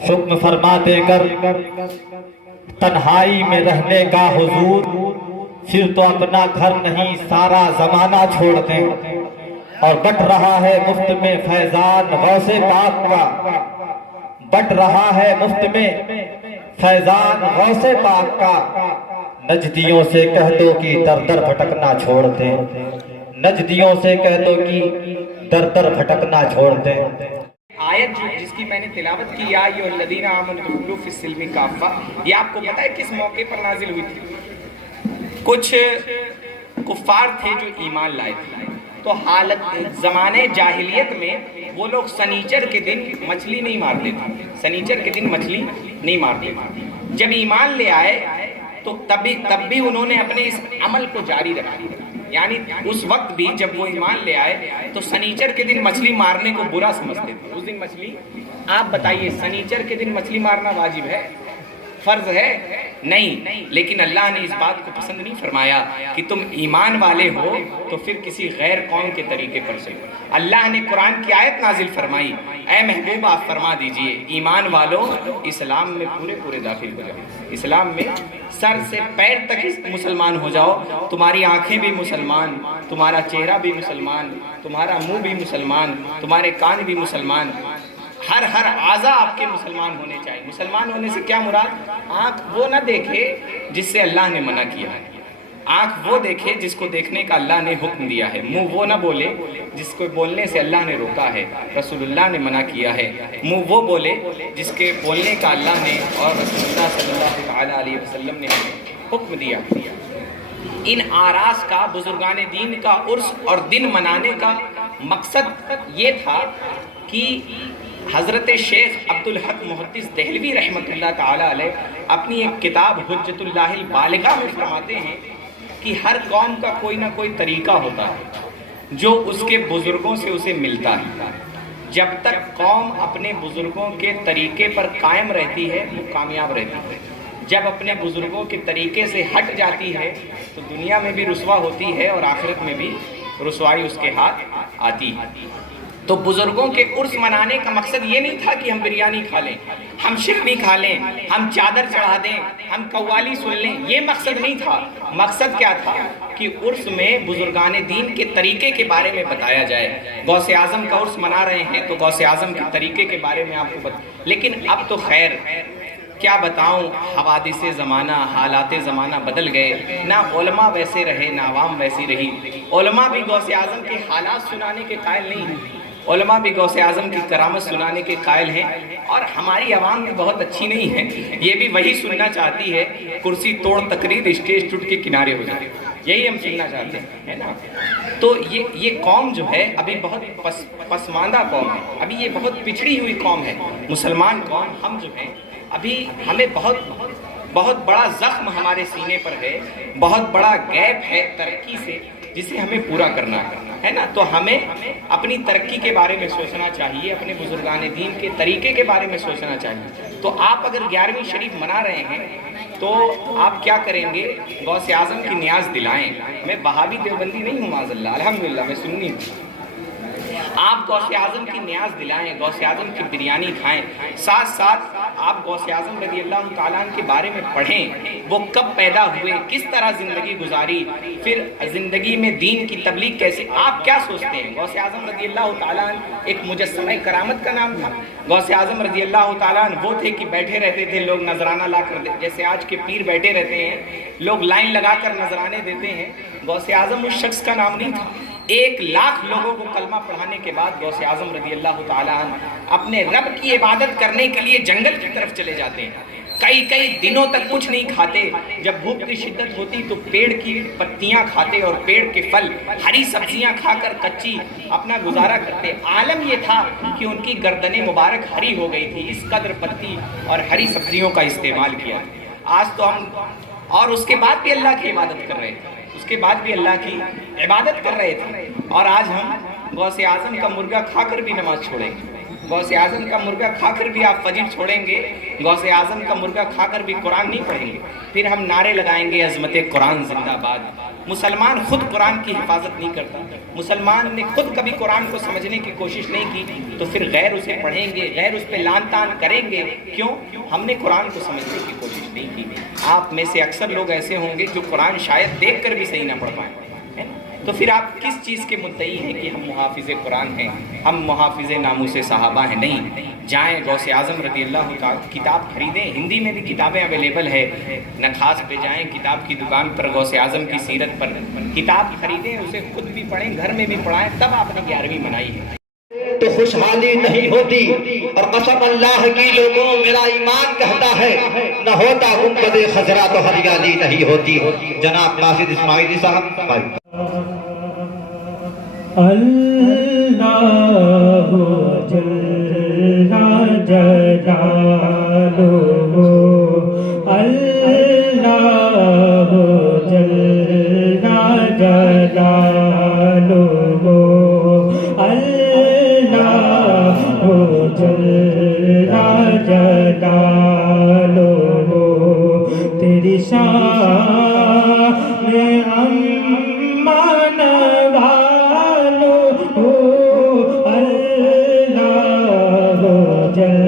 حکم فرماتے کر تنہائی میں رہنے کا حضور، پھر تو اپنا گھر نہیں سارا زمانہ چھوڑ دیں۔ اور بٹ رہا ہے مفت میں فیضان غوث پاک کا، بٹ رہا ہے مفت میں فیضان غوث پاک کا، نجدیوں سے کہہ دو کہ در در بھٹکنا چھوڑ دیں، نجدیوں سے کہہ دو کہ در در بھٹکنا چھوڑ دیں۔ آیت جس کی میں نے تلاوت کی، یا ایھا الذین آمنوا ادخلوا فی السلم کافہ، یہ آپ کو پتہ ہے کس موقع پر نازل ہوئی تھی؟ کچھ کفار تھے جو ایمان لائے تھے، تو حالت زمانے جاہلیت میں وہ لوگ سنیچر کے دن مچھلی نہیں مارتے تھے، سنیچر کے دن مچھلی نہیں مارتے تھے۔ جب ایمان لے آئے تو تب بھی انہوں نے اپنے اس عمل کو جاری رکھا، یعنی اس وقت بھی جب وہ ایمان لے آئے تو سنیچر کے دن مچھلی مارنے کو برا سمجھتے تھے۔ اس دن مچھلی، آپ بتائیے سنیچر کے دن مچھلی مارنا واجب ہے، فرض ہے؟ نہیں، لیکن اللہ نے اس بات کو پسند نہیں فرمایا کہ تم ایمان والے ہو تو پھر کسی غیر قوم کے طریقے پر چلو۔ اللہ نے قرآن کی آیت نازل فرمائی، اے محبوب آپ فرما دیجئے ایمان والوں اسلام میں پورے داخل ہو جاؤ، اسلام میں سر سے پیر تک مسلمان ہو جاؤ، تمہاری آنکھیں بھی مسلمان، تمہارا چہرہ بھی مسلمان، تمہارا منہ بھی مسلمان، تمہارے کان بھی مسلمان، ہر اعضا آپ کے مسلمان ہونے چاہیے۔ مسلمان ہونے سے کیا مراد؟ آنکھ وہ نہ دیکھے جس سے اللہ نے منع کیا ہے، آنکھ وہ دیکھے جس کو دیکھنے کا اللہ نے حکم دیا ہے، منہ وہ نہ بولے جس کو بولنے سے اللہ نے روکا ہے، رسول اللہ نے منع کیا ہے، منہ وہ بولے جس کے بولنے کا اللہ نے اور رسول اللہ صلی اللہ علیہ وسلم نے حکم دیا۔ ان آراس کا، بزرگان دین کا عرس اور دن منانے کا مقصد یہ تھا کہ حضرت شیخ عبدالحق محدث دہلوی رحمۃ اللہ تعالی علیہ اپنی ایک کتاب حجت اللہ البالغہ میں فرماتے ہیں کہ ہر قوم کا کوئی نہ کوئی طریقہ ہوتا ہے جو اس کے بزرگوں سے اسے ملتا ہے۔ جب تک قوم اپنے بزرگوں کے طریقے پر قائم رہتی ہے وہ کامیاب رہتی ہے، جب اپنے بزرگوں کے طریقے سے ہٹ جاتی ہے تو دنیا میں بھی رسوا ہوتی ہے اور آخرت میں بھی رسوائی اس کے ہاتھ آتی ہے۔ تو بزرگوں کے عرس منانے کا مقصد یہ نہیں تھا کہ ہم بریانی کھا لیں، ہم شکنی کھا لیں، ہم چادر چڑھا دیں، ہم قوالی سن لیں، یہ مقصد نہیں تھا۔ مقصد کیا تھا کہ عرس میں بزرگان دین کے طریقے کے بارے میں بتایا جائے۔ غوث اعظم کا عرس منا رہے ہیں تو غوث اعظم کے طریقے کے بارے میں آپ کو لیکن اب تو خیر کیا بتاؤں، حوادث زمانہ، حالات زمانہ بدل گئے، نہ علماء ویسے رہے نہ عوام ویسی رہی۔ علماء بھی غوث اعظم کے حالات سنانے کے قائل نہیں ہیں، علماء بھی غوث اعظم کی کرامت سنانے کے قائل ہیں، اور ہماری عوام بھی بہت اچھی نہیں ہے، یہ بھی وہی سننا چاہتی ہے، کرسی توڑ تقریر اسٹیج ٹوٹ کے کنارے ہو جائے، یہی ہم سننا چاہتے ہیں، ہے نا؟ تو یہ قوم جو ہے ابھی بہت پسماندہ قوم ہے، ابھی یہ بہت پچھڑی ہوئی قوم ہے۔ مسلمان قوم ہم جو ہیں ابھی ہمیں بہت بڑا زخم ہمارے سینے پر ہے، بہت بڑا گیپ ہے ترقی سے جسے ہمیں پورا کرنا ہے نا؟ تو ہمیں اپنی ترقی کے بارے میں سوچنا چاہیے، اپنے بزرگان دین کے طریقے کے بارے میں سوچنا چاہیے۔ تو آپ اگر 11ویں شریف منا رہے ہیں تو آپ کیا کریں گے؟ غوث اعظم کی نیاز دلائیں۔ میں وہابی دیوبندی نہیں ہوں معاذ اللہ، الحمدللہ میں سنی ہوں۔ آپ غوث اعظم کی نیاز دلائیں، غوث اعظم کی بریانی کھائیں، ساتھ ساتھ آپ غوث اعظم رضی اللہ تعالیٰ عنہ کے بارے میں پڑھیں، وہ کب پیدا ہوئے، کس طرح زندگی گزاری، پھر زندگی میں دین کی تبلیغ کیسے، آپ کیا سوچتے ہیں؟ غوث اعظم رضی اللہ تعالیٰ عنہ ایک مجسمہ کرامت کا نام تھا۔ غوث اعظم رضی اللہ تعالیٰ عنہ وہ تھے کہ بیٹھے رہتے تھے، لوگ نذرانہ لا کر جیسے آج کے پیر بیٹھے رہتے ہیں، لوگ لائن لگا کر نذرانے دیتے ہیں، غوث اعظم اس شخص کا نام نہیں تھا۔ 1,00,000 لوگوں کو کلمہ پڑھانے کے بعد غوث اعظم رضی اللہ تعالیٰ عنہ اپنے رب کی عبادت کرنے کے لیے جنگل کی طرف چلے جاتے ہیں، کئی دنوں تک کچھ نہیں کھاتے، جب بھوک کی شدت ہوتی تو پیڑ کی پتیاں کھاتے اور پیڑ کے پھل، ہری سبزیاں کھا کر کچی اپنا گزارا کرتے۔ عالم یہ تھا کہ ان کی گردن مبارک ہری ہو گئی تھی، اس قدر پتی اور ہری سبزیوں کا استعمال کیا۔ آج تو ہم اور اس کے بعد بھی اللہ کی عبادت کر رہے تھے، اس کے بعد بھی اللہ کی عبادت کر رہے تھے، اور آج ہم غوث اعظم کا مرغا کھا کر بھی نماز چھوڑیں گے، غوث اعظم کا مرغا کھا کر بھی آپ فجر چھوڑیں گے، غوث اعظم کا مرغا کھا کر بھی قرآن نہیں پڑھیں گے، پھر ہم نعرے لگائیں گے عظمت قرآن زندہ باد۔ مسلمان خود قرآن کی حفاظت نہیں کرتا، مسلمان نے خود کبھی قرآن کو سمجھنے کی کوشش نہیں کی، تو پھر غیر اسے پڑھیں گے، غیر اس پہ لان تان کریں گے، کیوں؟ ہم نے قرآن کو سمجھنے کی کوشش نہیں کی۔ آپ میں سے اکثر لوگ ایسے ہوں گے جو قرآن شاید دیکھ کر بھی صحیح نہ پڑھ پائیں، تو پھر آپ کس چیز کے مدعی ہیں کہ ہم محافظ قرآن ہیں، ہم محافظ ناموس صحابہ ہیں؟ نہیں، جائیں غوث اعظم رضی اللہ تعالیٰ کتاب خریدیں، ہندی میں بھی کتابیں اویلیبل ہے، نخاس پہ جائیں کتاب کی دکان پر، غوث اعظم کی سیرت پر کتاب خریدیں، اسے خود بھی پڑھیں، گھر میں بھی پڑھائیں، تب آپ نے 11ویں منائی ہے۔ تو خوشحالی نہیں ہوتی، اور قسم اللہ کی لوگوں میرا ایمان کہتا ہے نہ ہوتا گنبد خضرا تو ہریالی نہیں ہوتی۔ جناب قاصد اسماعیلی صاحب۔ اللہ جل جلالہ، اللہ جل جلالہ، اللہ جل جلالہ، تیری شان امان والو، اللہ جل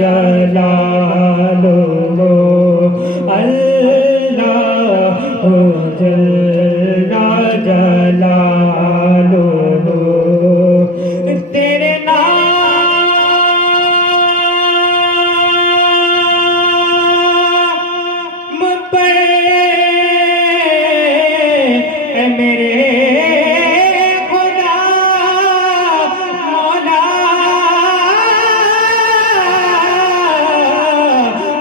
جلالہ، اللہ جل جلالہ، تیرے نام پر اے میرے خدا مولا،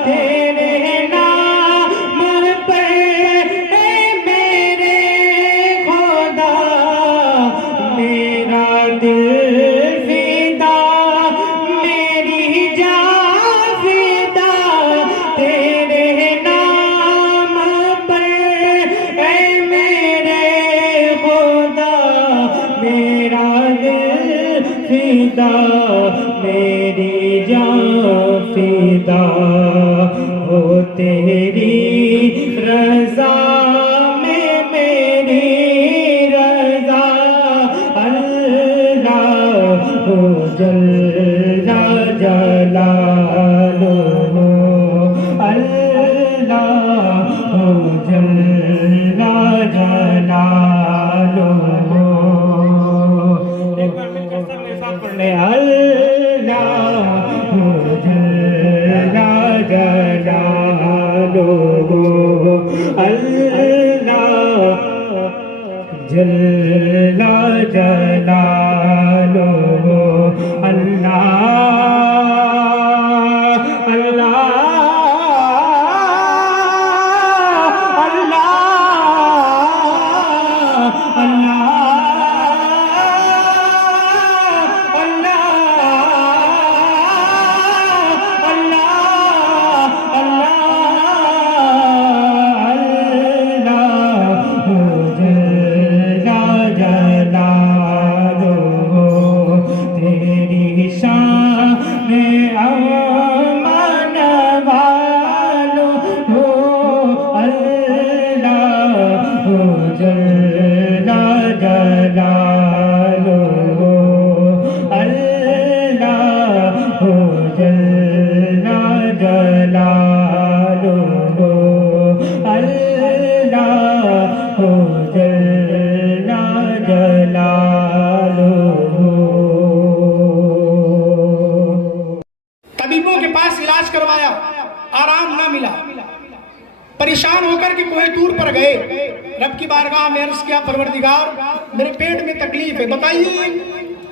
تیرے نام پر اے میرے خدا، میرا دل فدا، میری جان فدا، تیرے نام پر اے میرے خدا، میرا دل فدا، میری جان فدا، ہو تیری رضا میں میری رضا، اللہ جل جلالہ، اللہ جل جلالہ، ایک بار مل کر سب میرے ساتھ پڑھ لیں، اللہ جل جلالہ، اللہ جل جلالہ، اللہ اللہ اللہ طبیبوں کے پاس علاج کروایا، آرام نہ ملا، پریشان ہو کر کے کوہ طور پر گئے، رب کی بارگاہ میں عرض کیا پروردگار میرے پیٹ میں تکلیف ہے، بتائیے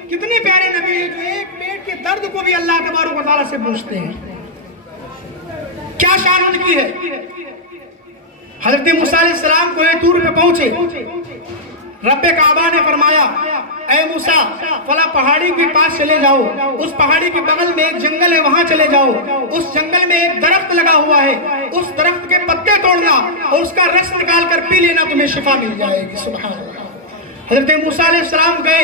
کتنے پیارے نبی ہیں جو ایک پیٹ کے درد کو بھی اللہ تبارک و تعالیٰ سے پوچھتے ہیں، کیا شان ان کی ہے۔ حضرت موسیٰ علیہ السلام کوہ طور پہ پہنچے، رب کعبہ نے فرمایا اے موسیٰ فلاں پہاڑی کے پاس چلے جاؤ، اس پہاڑی کے بغل میں ایک جنگل ہے وہاں چلے جاؤ، اس جنگل میں ایک درخت لگا ہوا ہے، اس درخت کے پتے توڑنا اور اس کا رس نکال کر پی لینا، تمہیں شفا مل جائے گی۔ سبحان اللہ۔ حضرت موسیٰ علیہ السلام گئے،